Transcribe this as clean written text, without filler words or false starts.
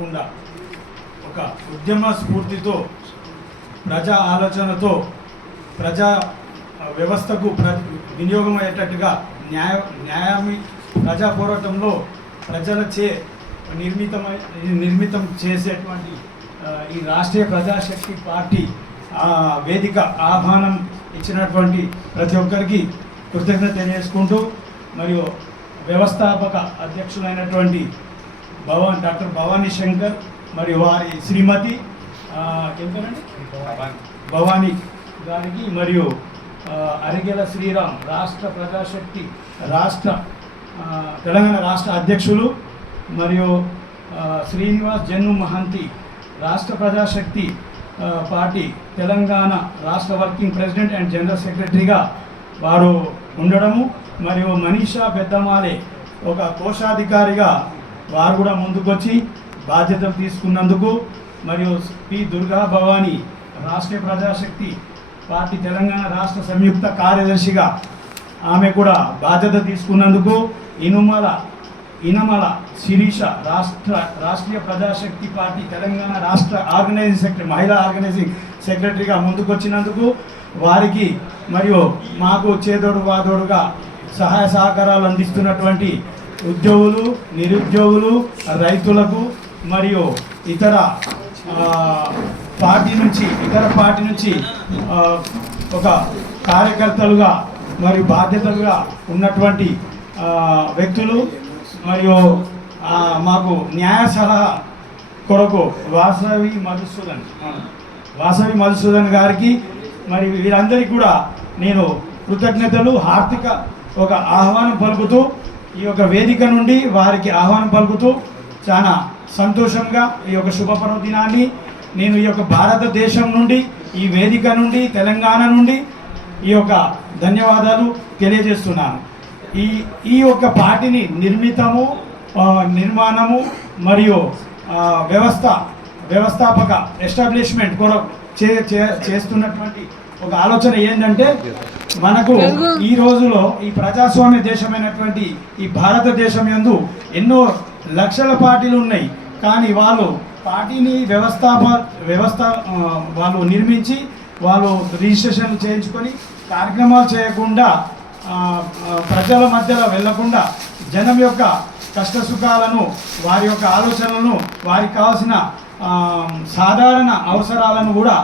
కాకుండా ఒక ఉద్యమ స్ఫూర్తితో ప్రజా ఆలోచనతో ప్రజా వ్యవస్థకు వినియోగం అయ్యేటట్టుగా న్యాయాన్ని ప్రజా పోరాటంలో ప్రజలచే నిర్మితం చేసేటువంటి ఈ రాష్ట్రీయ ప్రజాశక్తి పార్టీ వేదిక ఆహ్వానం ఇచ్చినటువంటి ప్రతి ఒక్కరికి కృతజ్ఞత తెలియజేసుకుంటూ మరియు వ్యవస్థాపక అధ్యక్షులైనటువంటి డాక్టర్ భవానీ శంకర్ మరియు వారి శ్రీమతి భవానీ గారికి మరియు అరిగెల శ్రీరామ్ రాష్ట్ర ప్రజాశక్తి తెలంగాణ రాష్ట్ర అధ్యక్షులు మరియు శ్రీనివాస్ జన్ను మహంతి రాష్ట్ర ప్రజాశక్తి పార్టీ తెలంగాణ రాష్ట్ర వర్కింగ్ ప్రెసిడెంట్ అండ్ జనరల్ సెక్రటరీగా వారు ఉండడము మరియు మనీషా పెద్దమాలే ఒక కోశాధికారిగా వారు కూడా ముందుకొచ్చి బాధ్యతలు తీసుకున్నందుకు మరియు పి దుర్గా భవానీ రాష్ట్రీయ ప్రజాశక్తి పార్టీ తెలంగాణ రాష్ట్ర సంయుక్త కార్యదర్శిగా ఆమె కూడా బాధ్యత తీసుకున్నందుకు ఇనమల శిరీష రాష్ట్రీయ ప్రజాశక్తి పార్టీ తెలంగాణ రాష్ట్ర ఆర్గనైజింగ్ సెక్రటరీ మహిళా ఆర్గనైజింగ్ సెక్రటరీగా ముందుకొచ్చినందుకు వారికి మరియు మాకు చేదోడు వాదోడుగా సహాయ సహకారాలు అందిస్తున్నటువంటి ఉద్యోగులు నిరుద్యోగులు రైతులకు మరియు ఇతర పార్టీ నుంచి ఒక కార్యకర్తలుగా మరియు బాధ్యతలుగా ఉన్నటువంటి వ్యక్తులు మరియు మాకు న్యాయ సలహా కొరకు వాసవి మధుసూదన్ గారికి మరి వీరందరికీ కూడా నేను కృతజ్ఞతలు హార్దిక ఒక ఆహ్వానం పలుకుతూ ఈ యొక్క వేదిక నుండి వారికి ఆహ్వానం పలుకుతూ చాలా సంతోషంగా ఈ యొక్క శుభపర్వ దినాన్ని నేను ఈ యొక్క భారతదేశం నుండి ఈ వేదిక నుండి తెలంగాణ నుండి ఈ యొక్క ధన్యవాదాలు తెలియజేస్తున్నాను. ఈ యొక్క పార్టీని నిర్మాణము మరియు వ్యవస్థాపక ఎస్టాబ్లిష్మెంట్ కొరకు చేస్తున్నటువంటి ఒక ఆలోచన ఏంటంటే మనకు ఈ రోజులో ఈ ప్రజాస్వామ్య దేశమైనటువంటి ఈ భారతదేశం యందు ఎన్నో లక్షల పార్టీలు ఉన్నాయి. కానీ వాళ్ళు పార్టీని వాళ్ళు నిర్మించి వాళ్ళు రిజిస్ట్రేషన్లు చేయించుకొని కార్యక్రమాలు చేయకుండా ప్రజల మధ్యలో వెళ్లకుండా జనం యొక్క కష్టసుఖాలను వారి యొక్క ఆలోచనలను వారికి కావాల్సిన సాధారణ అవసరాలను కూడా